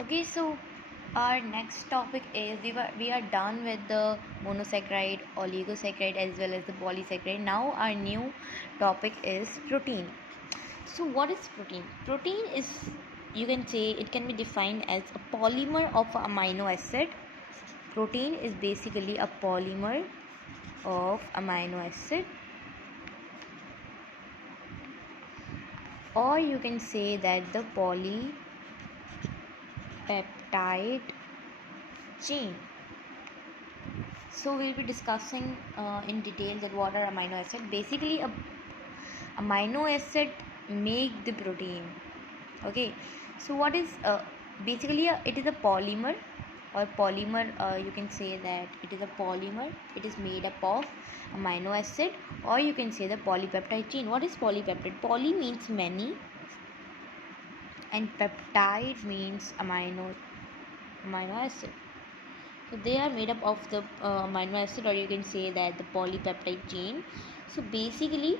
Okay, so our next topic is we are done with the monosaccharide, oligosaccharide as well as the polysaccharide. Now our new topic is protein. So what is protein? Protein is, you can say, it can be defined as a polymer of amino acid. Protein is basically a polymer of amino acid, or you can say that the polypeptide chain. So we'll be discussing in detail that what are amino acid. Basically, a amino acid make the protein. Okay, so what is basically it is a polymer or polymer. You can say that it is a polymer. It is made up of amino acid, or you can say the polypeptide chain. What is polypeptide? Poly means many, and peptide means amino acid. So they are made up of the amino acid, or you can say that the polypeptide chain. So basically,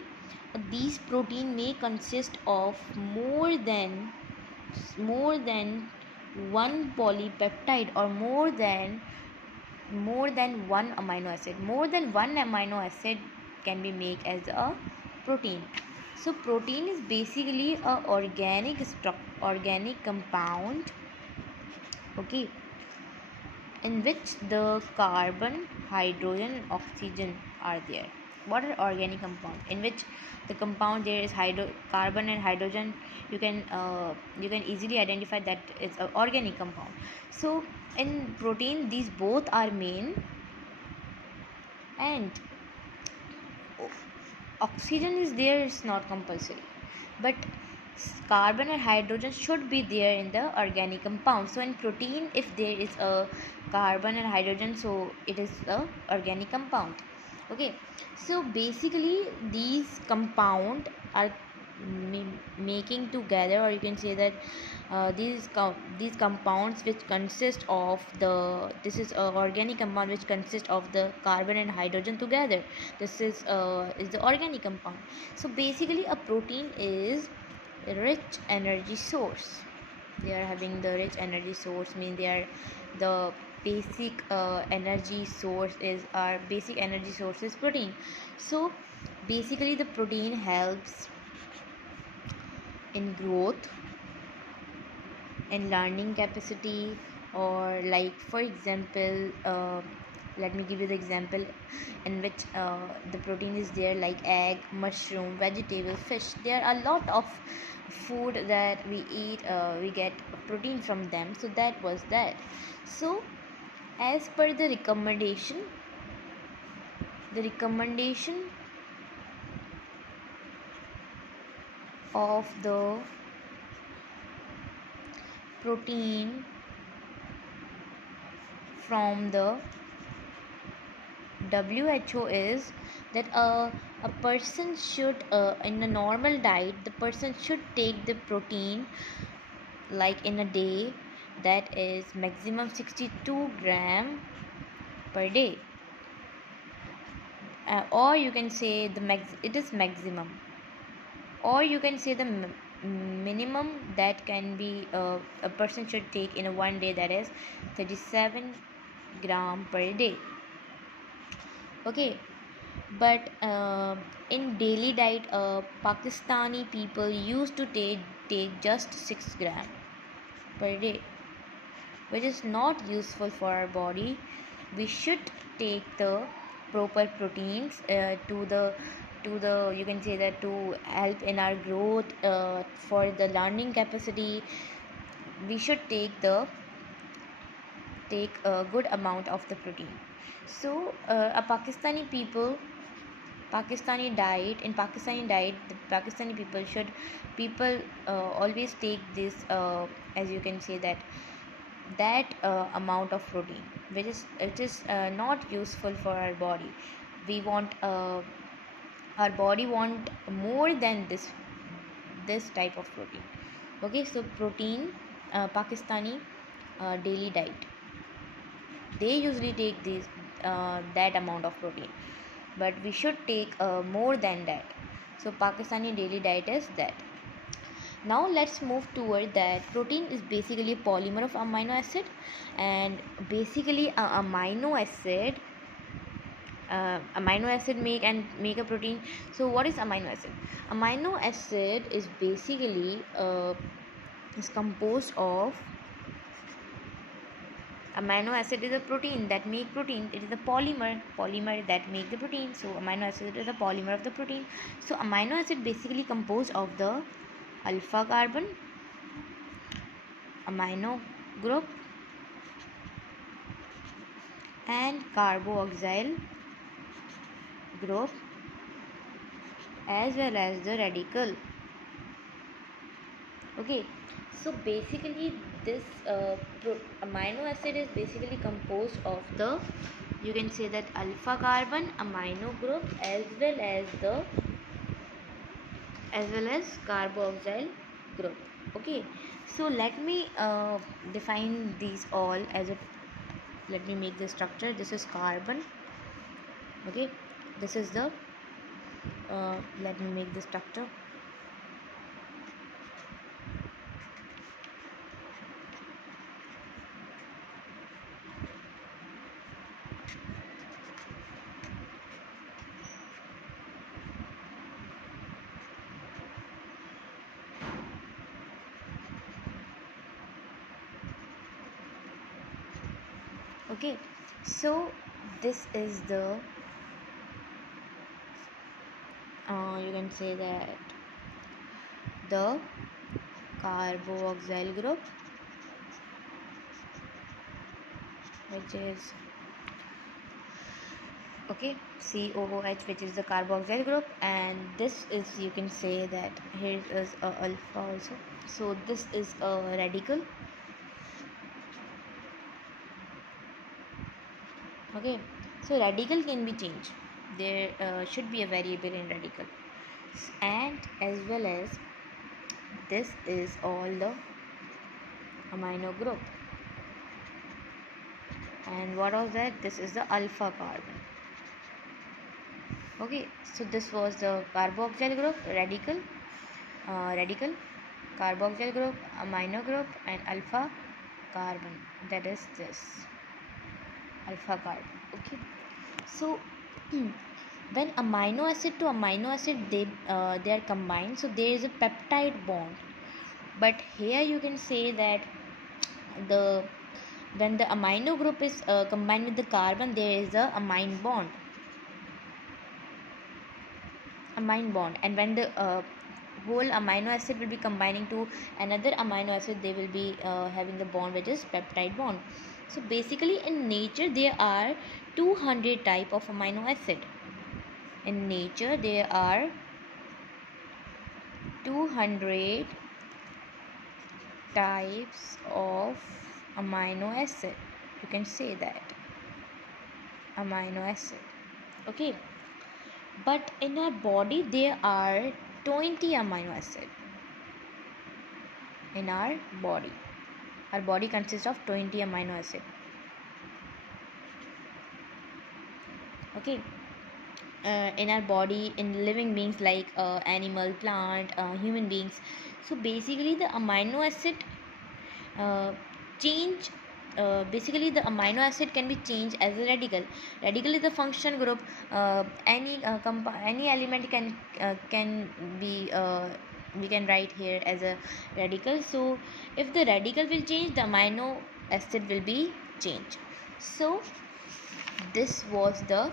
these protein may consist of more than one polypeptide, or more than one amino acid. More than one amino acid can be made as a protein. So protein is basically a organic compound, okay, in which the carbon, hydrogen, and oxygen are there. What are organic compound? In which the compound there is carbon and hydrogen. You can easily identify that it's an organic compound. So in protein, these both are main, and oxygen is there. It's not compulsory, but carbon and hydrogen should be there in the organic compound. So in protein, if there is a carbon and hydrogen, so it is a organic compound. Okay, so basically these compound are making together, or you can say that these compounds which consist of this is a organic compound which consists of the carbon and hydrogen together. This is the organic compound. So basically a protein is rich energy source. They are having the rich energy source, mean they are the basic energy source is our basic energy source is protein. So basically the protein helps in growth, in learning capacity, or like for example, let me give you the example in which the protein is there, like egg, mushroom, vegetable, fish. There are a lot of food that we eat, we get protein from them. So that was that. So as per the recommendation of the protein from the WHO is that a person should, in a normal diet, the person should take the protein like in a day, that is maximum 62 gram per day, or you can say it is maximum, or you can say the minimum that can be a person should take in a one day, that is 37 gram per day. Okay, but in daily diet, Pakistani people used to take just 6 gram per day, which is not useful for our body. We should take the proper proteins to the you can say that to help in our growth, for the learning capacity. We should take a good amount of the protein. So a Pakistani diet, the Pakistani people always take this, as you can say that amount of protein, which is it is not useful for our body. We want our body want more than this type of protein. Okay, so protein, Pakistani daily diet, they usually take this that amount of protein, but we should take more than that. So Pakistani daily diet is that. Now let's move toward that protein is basically a polymer of amino acid, and basically a amino acid make a protein. So what is amino acid? Amino acid is basically is composed of amino acid is a protein that make protein. It is a polymer that make the protein. So amino acid is a polymer of the protein. So amino acid basically composed of the alpha carbon amino group and carboxyl group as well as the radical. Okay, so basically this amino acid is basically composed of the, you can say that, alpha carbon amino group as well as carboxyl group. Okay, so let me define these all as a, let me make the structure. This is carbon. Okay, this is the let me make the structure. Okay, so this is the you can say that the carboxyl group, which is okay COOH, which is the carboxyl group, and this is, you can say that here is a alpha also. So this is a radical. Okay, so radical can be changed. There should be a variable in radical, and as well as this is all the amino group. And what was that? This is the alpha carbon. Okay, so this was the carboxyl group, radical, carboxyl group, amino group, and alpha carbon. That is this alpha carbon. Okay, so when amino acid to amino acid they are combined, so there is a peptide bond. But here you can say that the when the amino group is combined with the carbon, there is a amine bond, and when the whole amino acid will be combining to another amino acid, they will be having the bond which is peptide bond. So basically in nature there are 200 type of amino acid. In nature there are 200 types of amino acid. You can say that amino acid. Okay, but in our body there are 20 amino acid. In our body consists of 20 amino acid. Okay, in our body, in living beings like animal, plant, human beings. So basically the amino acid change basically the amino acid can be changed as a radical is the function group. Any element can be we can write here as a radical. So if the radical will change, the amino acid will be changed. So this was the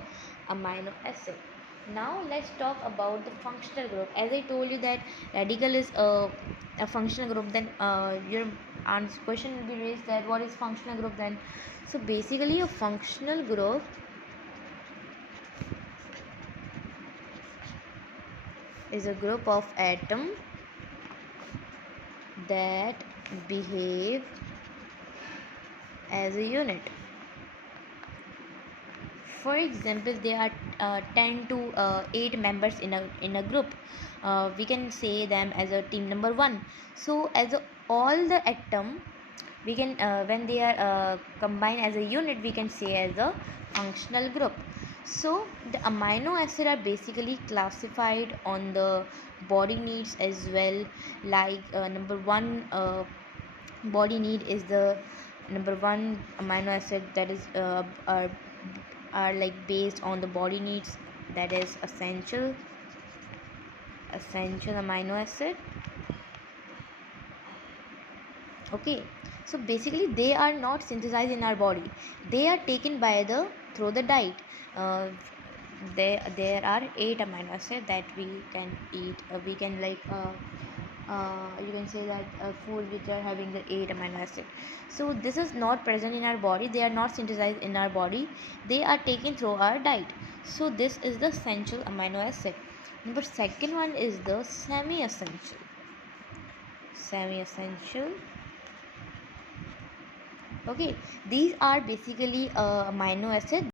amino acid. Now let's talk about the functional group. As I told you that radical is a functional group, then your question will be raised that what is functional group then. So basically a functional group is a group of atoms that behave as a unit. For example, there are 10 to 8 members in a group. We can say them as a team number 1. So as all the atom, we can when they are combined as a unit, we can say as a functional group. So the amino acid are basically classified on the body needs as well. Like number one body need is the number one amino acid that is are like based on the body needs, that is essential amino acid. Okay, so basically they are not synthesized in our body, they are taken by the through the diet. uh, there are 8 amino acids that we can eat. We can like you can say that food which are having the 8 amino acid. So this is not present in our body, they are not synthesized in our body, they are taken through our diet. So this is the essential amino acid. Number second one is the semi essential. Okay, these are basically amino acids